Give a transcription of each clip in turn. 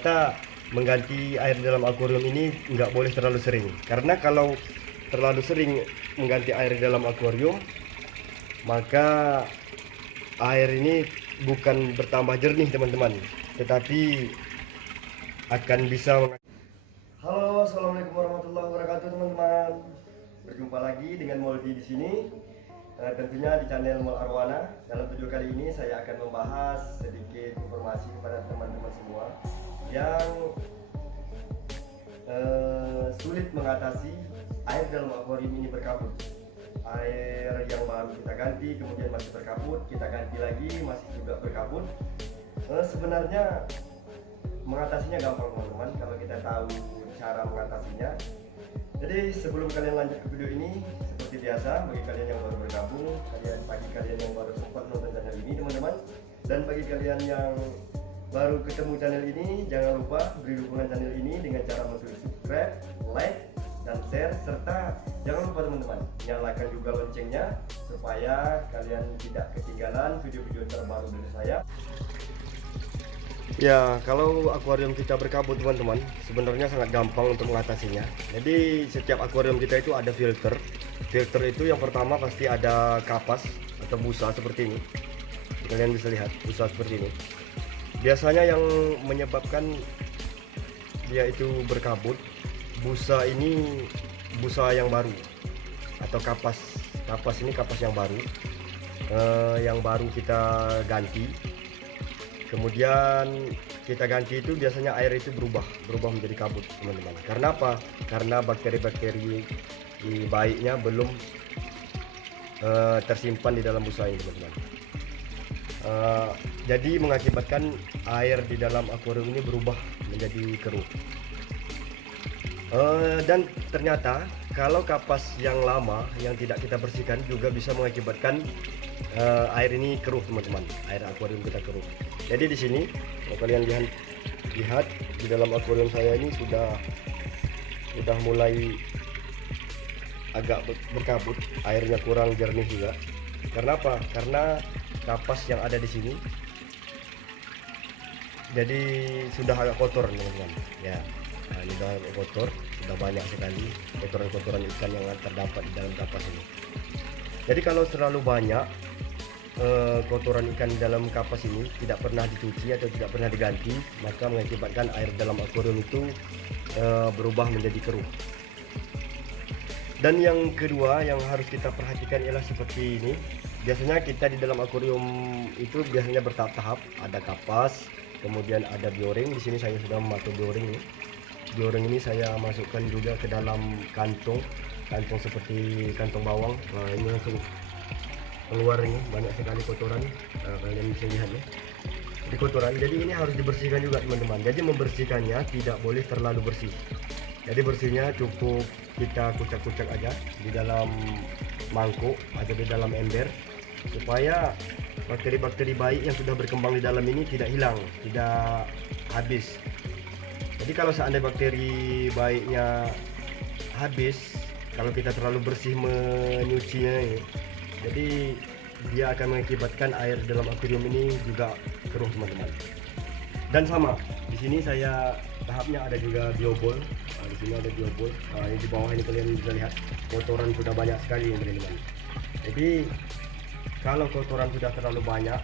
kita mengganti air dalam akuarium ini nggak boleh terlalu sering, karena kalau terlalu sering mengganti air dalam akuarium maka air ini bukan bertambah jernih teman-teman, tetapi akan bisa. Halo, assalamualaikum warahmatullahi wabarakatuh teman-teman. Berjumpa lagi dengan Moldi di sini. Tentunya di channel Mol Arwana. Dalam video kali ini saya akan membahas sedikit informasi kepada teman-teman semua yang sulit mengatasi air dalam akuarium ini berkabut. Air yang baru kita ganti, kemudian masih berkabut, kita ganti lagi, masih juga berkabut. Sebenarnya mengatasinya gampang teman-teman kalau kita tahu cara mengatasinya. Jadi sebelum kalian lanjut ke video ini, seperti biasa bagi kalian yang baru bergabung, bagi kalian yang baru sempat nonton channel ini teman-teman, dan bagi kalian yang baru ketemu channel ini, jangan lupa beri dukungan channel ini dengan cara subscribe, like, dan share, serta jangan lupa teman-teman nyalakan juga loncengnya supaya kalian tidak ketinggalan video-video terbaru dari saya. Ya, kalau akuarium kita berkabut teman-teman, sebenarnya sangat gampang untuk mengatasinya. Jadi setiap akuarium kita itu ada filter. Filter itu yang pertama pasti ada kapas atau busa seperti ini. Kalian bisa lihat busa seperti ini. Biasanya yang menyebabkan dia itu berkabut, busa ini busa yang baru atau kapas ini kapas yang baru kita ganti. Kemudian kita ganti itu biasanya air itu berubah menjadi kabut teman-teman. Karena apa? Karena bakteri-bakteri baiknya belum tersimpan di dalam busa ini teman-teman. Jadi mengakibatkan air di dalam akuarium ini berubah menjadi keruh. Dan ternyata kalau kapas yang lama yang tidak kita bersihkan juga bisa mengakibatkan air ini keruh teman-teman. Air akuarium kita keruh. Jadi di sini kalau kalian lihat di dalam akuarium saya ini sudah mulai agak berkabut, airnya kurang jernih juga. Karena apa? Karena kapas yang ada di sini jadi sudah agak kotor teman-teman. Ya, ini sudah agak kotor, sudah banyak sekali kotoran-kotoran ikan yang terdapat di dalam kapas ini. Jadi kalau terlalu banyak kotoran ikan dalam kapas ini tidak pernah dicuci atau tidak pernah diganti, maka mengakibatkan air dalam akuarium itu berubah menjadi keruh. Dan yang kedua yang harus kita perhatikan ialah seperti ini. Biasanya kita di dalam akuarium itu biasanya bertahap-tahap, ada kapas, kemudian ada bioring. Di sini saya sudah memakai bioring ini. Bioring ini saya masukkan juga ke dalam kantong seperti kantong bawang. Nah, ini langsung keluar ini banyak sekali kotoran. Kalian bisa lihat ya, di kotoran. Jadi ini harus dibersihkan juga teman-teman. Jadi membersihkannya tidak boleh terlalu bersih. Jadi bersihnya cukup kita kucak-kucak aja di dalam mangkuk atau di dalam ember, supaya bakteri-bakteri baik yang sudah berkembang di dalam ini tidak hilang, tidak habis. Jadi kalau seandainya bakteri baiknya habis, kalau kita terlalu bersih menyucinya ini, jadi dia akan mengakibatkan air dalam akuarium ini juga keruh teman-teman. Dan sama di sini saya tahapnya ada juga biobol. Nah, di sini ada biobol. Nah, ini di bawah ini kalian bisa lihat kotoran sudah banyak sekali teman-teman. Jadi kalau kotoran sudah terlalu banyak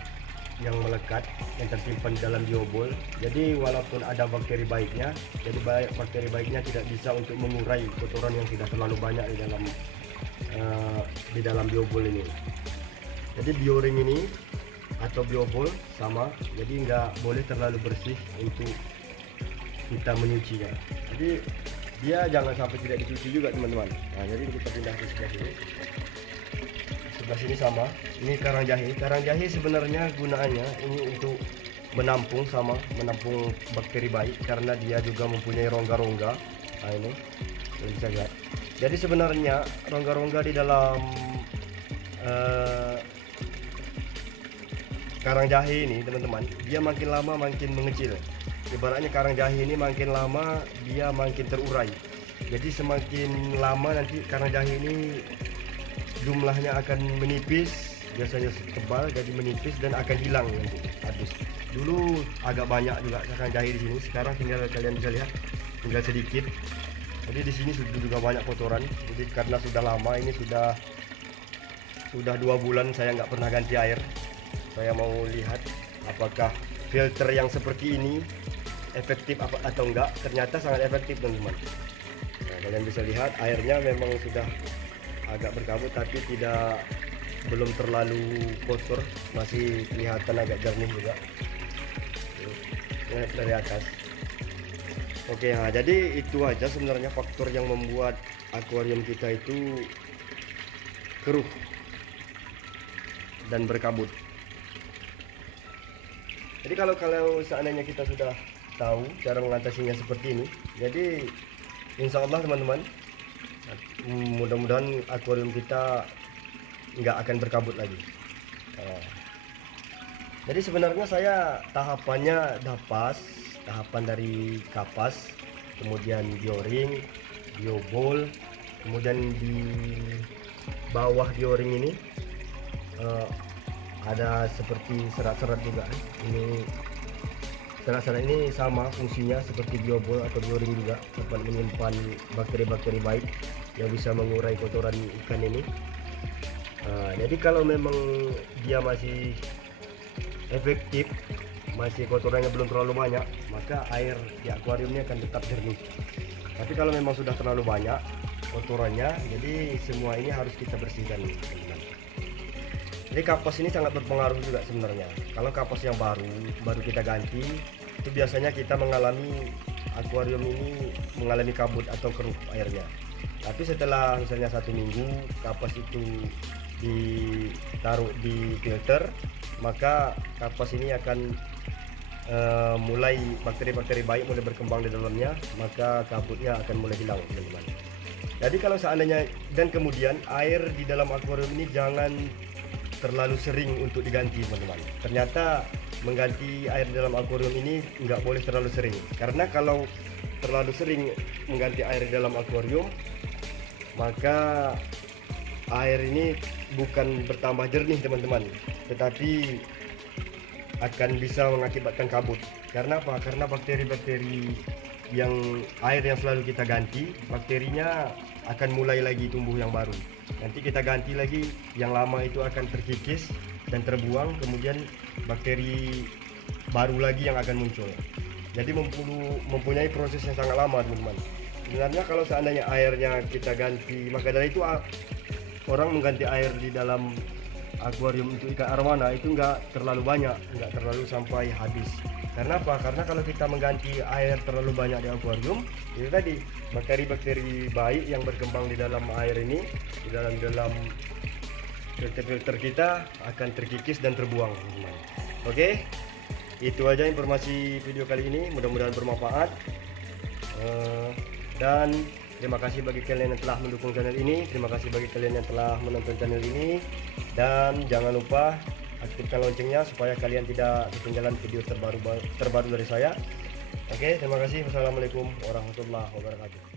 yang melekat, yang tersimpan di dalam biobol, jadi walaupun ada bakteri baiknya, jadi bakteri baiknya tidak bisa untuk mengurai kotoran yang sudah terlalu banyak di dalam biobol ini. Jadi bioring ini atau biobol sama, jadi nggak boleh terlalu bersih untuk kita menyucinya. Jadi dia jangan sampai tidak dicuci juga teman-teman. Nah, jadi kita pindah ke sebelah sini. Sebelah sini sama. Ini karang jahe. Karang jahe sebenarnya gunaannya ini untuk menampung bakteri baik, karena dia juga mempunyai rongga-rongga. Nah, ini bisa lihat. Jadi sebenarnya rongga-rongga di dalam karang jahe ini teman-teman, dia makin lama makin mengecil. Ibaratnya karang jahe ini makin lama dia makin terurai. Jadi semakin lama nanti karang jahe ini jumlahnya akan menipis, biasanya tebal jadi menipis dan akan hilang nanti habis. Dulu agak banyak juga cangkang jahe di sini, sekarang tinggal kalian bisa lihat tinggal sedikit. Jadi di sini sudah juga banyak kotoran. Jadi karena sudah lama ini sudah 2 bulan saya nggak pernah ganti air. Saya mau lihat apakah filter yang seperti ini efektif apa atau enggak. Ternyata sangat efektif teman-teman. Nah, kalian bisa lihat airnya memang sudah agak berkabut tapi belum terlalu kotor, masih kelihatan agak jernih juga. Lihat dari atas. Oke, nah jadi itu aja sebenarnya faktor yang membuat akuarium kita itu keruh dan berkabut. Jadi kalau seandainya kita sudah tahu cara mengatasinya seperti ini, jadi insya Allah teman-teman, mudah-mudahan akuarium kita nggak akan berkabut lagi. Jadi sebenarnya saya tahapannya tahapan dari kapas, kemudian bioring, biobol, kemudian di bawah bioring ini ada seperti serat-serat juga. Ini serat-serat ini sama fungsinya seperti biobol atau bioring juga, dapat menyimpan bakteri-bakteri baik yang bisa mengurai kotoran ikan ini. Jadi kalau memang dia masih efektif, masih kotorannya belum terlalu banyak, maka air di akuariumnya akan tetap jernih. Tapi kalau memang sudah terlalu banyak kotorannya, jadi semua ini harus kita bersihkan, teman-teman. Jadi kapas ini sangat berpengaruh juga sebenarnya. Kalau kapas yang baru kita ganti, itu biasanya kita mengalami akuarium ini mengalami kabut atau keruh airnya. Tapi setelah misalnya 1 minggu kapas itu ditaruh di filter, maka kapas ini akan mulai bakteri-bakteri baik mulai berkembang di dalamnya, maka kabutnya akan mulai hilang, teman-teman. Jadi kalau seandainya dan kemudian air di dalam akuarium ini jangan terlalu sering untuk diganti, teman-teman. Ternyata mengganti air di dalam akuarium ini nggak boleh terlalu sering, karena kalau terlalu sering mengganti air di dalam akuarium, maka air ini bukan bertambah jernih, teman-teman, tetapi akan bisa mengakibatkan kabut. Karena apa? Karena bakteri-bakteri air yang selalu kita ganti, bakterinya akan mulai lagi tumbuh yang baru. Nanti kita ganti lagi, yang lama itu akan terkikis dan terbuang, kemudian bakteri baru lagi yang akan muncul. Jadi mempunyai proses yang sangat lama, teman-teman. Sebenarnya kalau seandainya airnya kita ganti, maka dari itu orang mengganti air di dalam akuarium untuk ikan arwana itu enggak terlalu banyak, enggak terlalu sampai habis. Karena apa? Karena kalau kita mengganti air terlalu banyak di akuarium, itu tadi bakteri-bakteri baik yang berkembang di dalam air ini, di dalam filter kita akan terkikis dan terbuang. Oke, itu aja informasi video kali ini, mudah-mudahan bermanfaat. Dan terima kasih bagi kalian yang telah mendukung channel ini. Terima kasih bagi kalian yang telah menonton channel ini. Dan jangan lupa aktifkan loncengnya supaya kalian tidak ketinggalan video terbaru dari saya. Oke, terima kasih. Wassalamualaikum warahmatullahi wabarakatuh.